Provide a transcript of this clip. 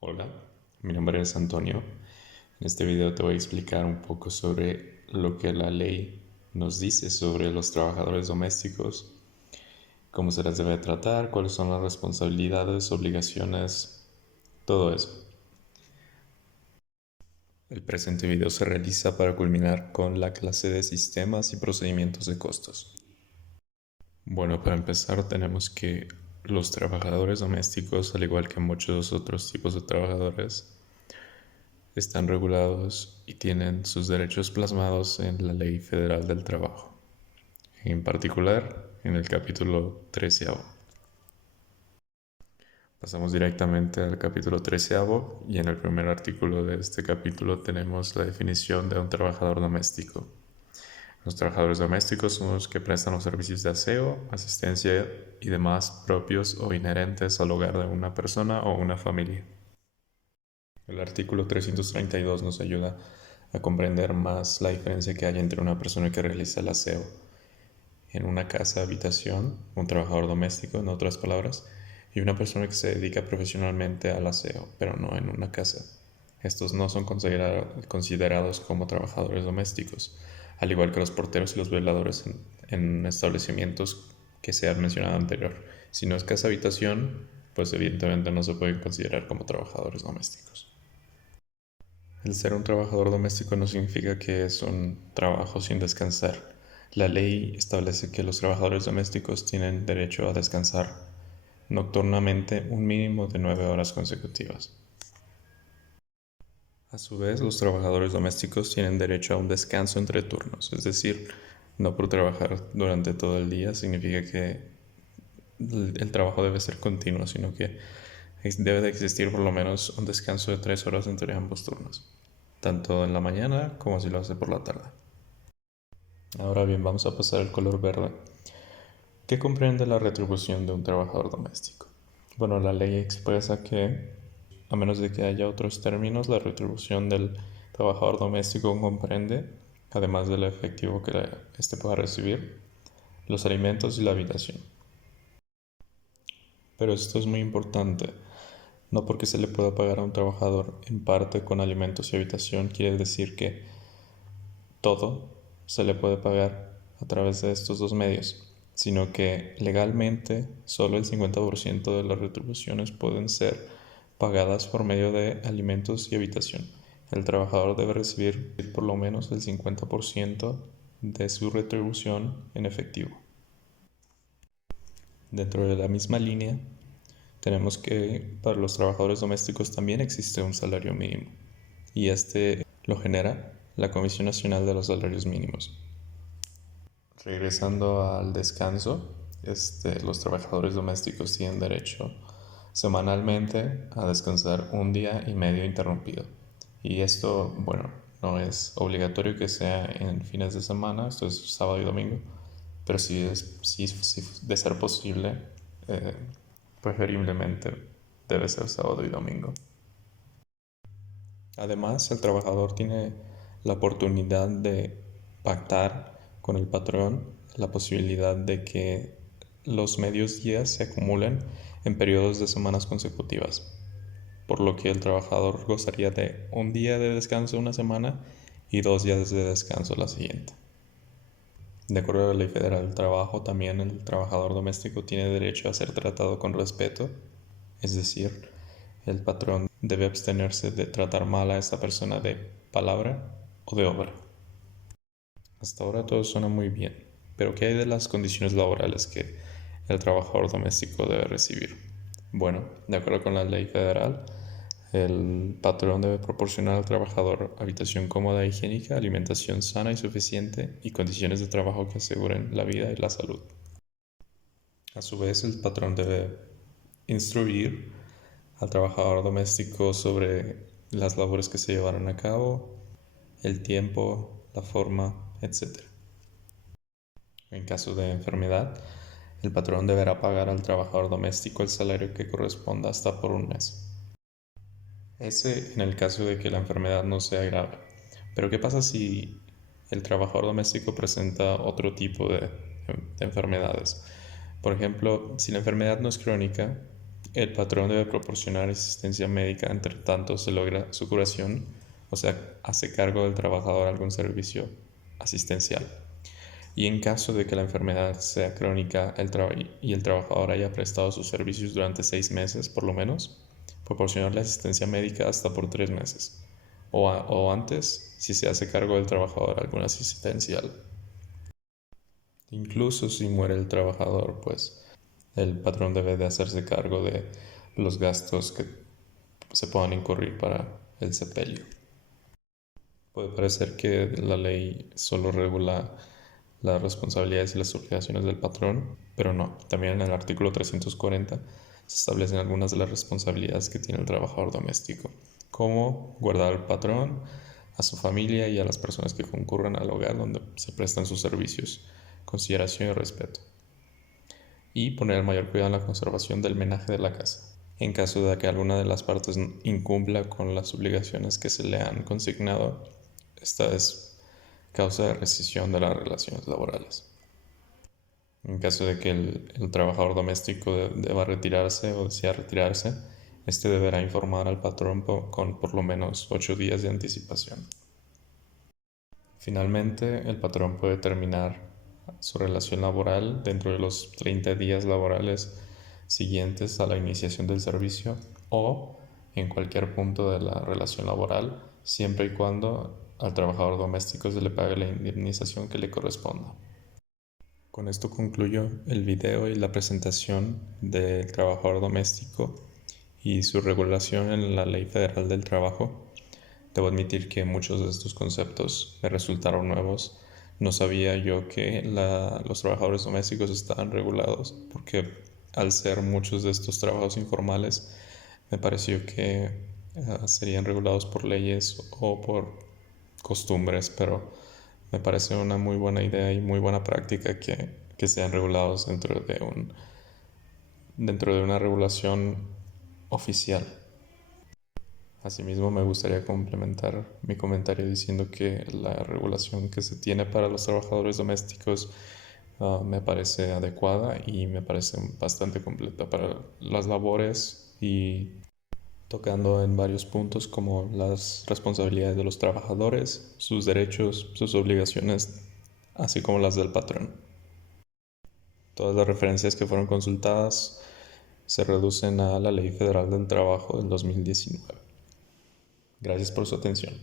Hola, mi nombre es Antonio. En este video te voy a explicar un poco sobre lo que la ley nos dice sobre los trabajadores domésticos, cómo se les debe tratar, cuáles son las responsabilidades, obligaciones, todo eso. El presente video se realiza para culminar con la clase de sistemas y procedimientos de costos. Bueno, para empezar tenemos que los trabajadores domésticos, al igual que muchos otros tipos de trabajadores, están regulados y tienen sus derechos plasmados en la Ley Federal del Trabajo, en particular en el capítulo 13. Pasamos directamente al capítulo 13 y en el primer artículo de este capítulo tenemos la definición de un trabajador doméstico. Los trabajadores domésticos son los que prestan los servicios de aseo, asistencia y demás propios o inherentes al hogar de una persona o una familia. El artículo 332 nos ayuda a comprender más la diferencia que hay entre una persona que realiza el aseo en una casa habitación, un trabajador doméstico en otras palabras, y una persona que se dedica profesionalmente al aseo, pero no en una casa. Estos no son considerados como trabajadores domésticos, al igual que los porteros y los veladores en establecimientos que se han mencionado anterior. Si no es casa habitación, pues evidentemente no se pueden considerar como trabajadores domésticos. El ser un trabajador doméstico no significa que es un trabajo sin descansar. La ley establece que los trabajadores domésticos tienen derecho a descansar nocturnamente un mínimo de 9 horas consecutivas. A su vez, los trabajadores domésticos tienen derecho a un descanso entre turnos, es decir, no por trabajar durante todo el día significa que el trabajo debe ser continuo, sino que debe de existir por lo menos un descanso de 3 horas entre ambos turnos, tanto en la mañana como si lo hace por la tarde. Ahora bien, vamos a pasar al color verde. ¿Qué comprende la retribución de un trabajador doméstico? Bueno, la ley expresa que, a menos de que haya otros términos, la retribución del trabajador doméstico comprende, además del efectivo que éste pueda recibir, los alimentos y la habitación. Pero esto es muy importante. No porque se le pueda pagar a un trabajador en parte con alimentos y habitación quiere decir que todo se le puede pagar a través de estos dos medios, sino que legalmente solo el 50% de las retribuciones pueden ser pagadas por medio de alimentos y habitación. El trabajador debe recibir por lo menos el 50% de su retribución en efectivo. Dentro de la misma línea, tenemos que para los trabajadores domésticos también existe un salario mínimo y este lo genera la Comisión Nacional de los Salarios Mínimos. Regresando al descanso, los trabajadores domésticos tienen derecho semanalmente a descansar un día y medio interrumpido. Y esto, bueno, no es obligatorio que sea en fines de semana, esto es sábado y domingo, pero si de ser posible, eh, preferiblemente debe ser sábado y domingo. Además, el trabajador tiene la oportunidad de pactar con el patrón la posibilidad de que los medios días se acumulen en periodos de semanas consecutivas, por lo que el trabajador gozaría de un día de descanso una semana y 2 días de descanso la siguiente. De acuerdo a la Ley Federal del Trabajo, también el trabajador doméstico tiene derecho a ser tratado con respeto, es decir, el patrón debe abstenerse de tratar mal a esta persona de palabra o de obra. Hasta ahora todo suena muy bien, pero ¿qué hay de las condiciones laborales que el trabajador doméstico debe recibir? Bueno, de acuerdo con la ley federal, el patrón debe proporcionar al trabajador habitación cómoda e higiénica, alimentación sana y suficiente y condiciones de trabajo que aseguren la vida y la salud. A su vez, el patrón debe instruir al trabajador doméstico sobre las labores que se llevaron a cabo, el tiempo, la forma, etc. En caso de enfermedad, el patrón deberá pagar al trabajador doméstico el salario que corresponda hasta por un mes. Ese en el caso de que la enfermedad no sea grave. Pero ¿qué pasa si el trabajador doméstico presenta otro tipo de enfermedades? Por ejemplo, si la enfermedad no es crónica, El patrón debe proporcionar asistencia médica entre tanto se logra su curación, o sea, hace cargo del trabajador algún servicio asistencial. Y en caso de que la enfermedad sea crónica y el trabajador haya prestado sus servicios durante 6 meses, por lo menos, proporcionarle asistencia médica hasta por 3 meses, o antes, si se hace cargo del trabajador algún asistencial. Incluso si muere el trabajador, pues el patrón debe de hacerse cargo de los gastos que se puedan incurrir para el sepelio. Puede parecer que la ley solo regula las responsabilidades y las obligaciones del patrón, pero no. También en el artículo 340 se establecen algunas de las responsabilidades que tiene el trabajador doméstico, como guardar al patrón, a su familia y a las personas que concurran al hogar donde se prestan sus servicios, consideración y respeto, y poner el mayor cuidado en la conservación del menaje de la casa. En caso de que alguna de las partes incumpla con las obligaciones que se le han consignado, esta es causa de rescisión de las relaciones laborales. En caso de que el trabajador doméstico deba retirarse o desea retirarse, este deberá informar al patrón con por lo menos 8 días de anticipación. Finalmente, el patrón puede terminar su relación laboral dentro de los 30 días laborales siguientes a la iniciación del servicio o en cualquier punto de la relación laboral, siempre y cuando al trabajador doméstico se le pague la indemnización que le corresponda. Con esto concluyo el video y la presentación del trabajador doméstico y su regulación en la Ley Federal del Trabajo. Debo admitir que muchos de estos conceptos me resultaron nuevos. No sabía yo que los trabajadores domésticos estaban regulados, porque al ser muchos de estos trabajos informales, me pareció que serían regulados por leyes o por costumbres, pero me parece una muy buena idea y muy buena práctica que sean regulados dentro de una regulación oficial. Asimismo, me gustaría complementar mi comentario diciendo que la regulación que se tiene para los trabajadores domésticos me parece adecuada y me parece bastante completa para las labores y tocando en varios puntos como las responsabilidades de los trabajadores, sus derechos, sus obligaciones, así como las del patrón. Todas las referencias que fueron consultadas se reducen a la Ley Federal del Trabajo del 2019. Gracias por su atención.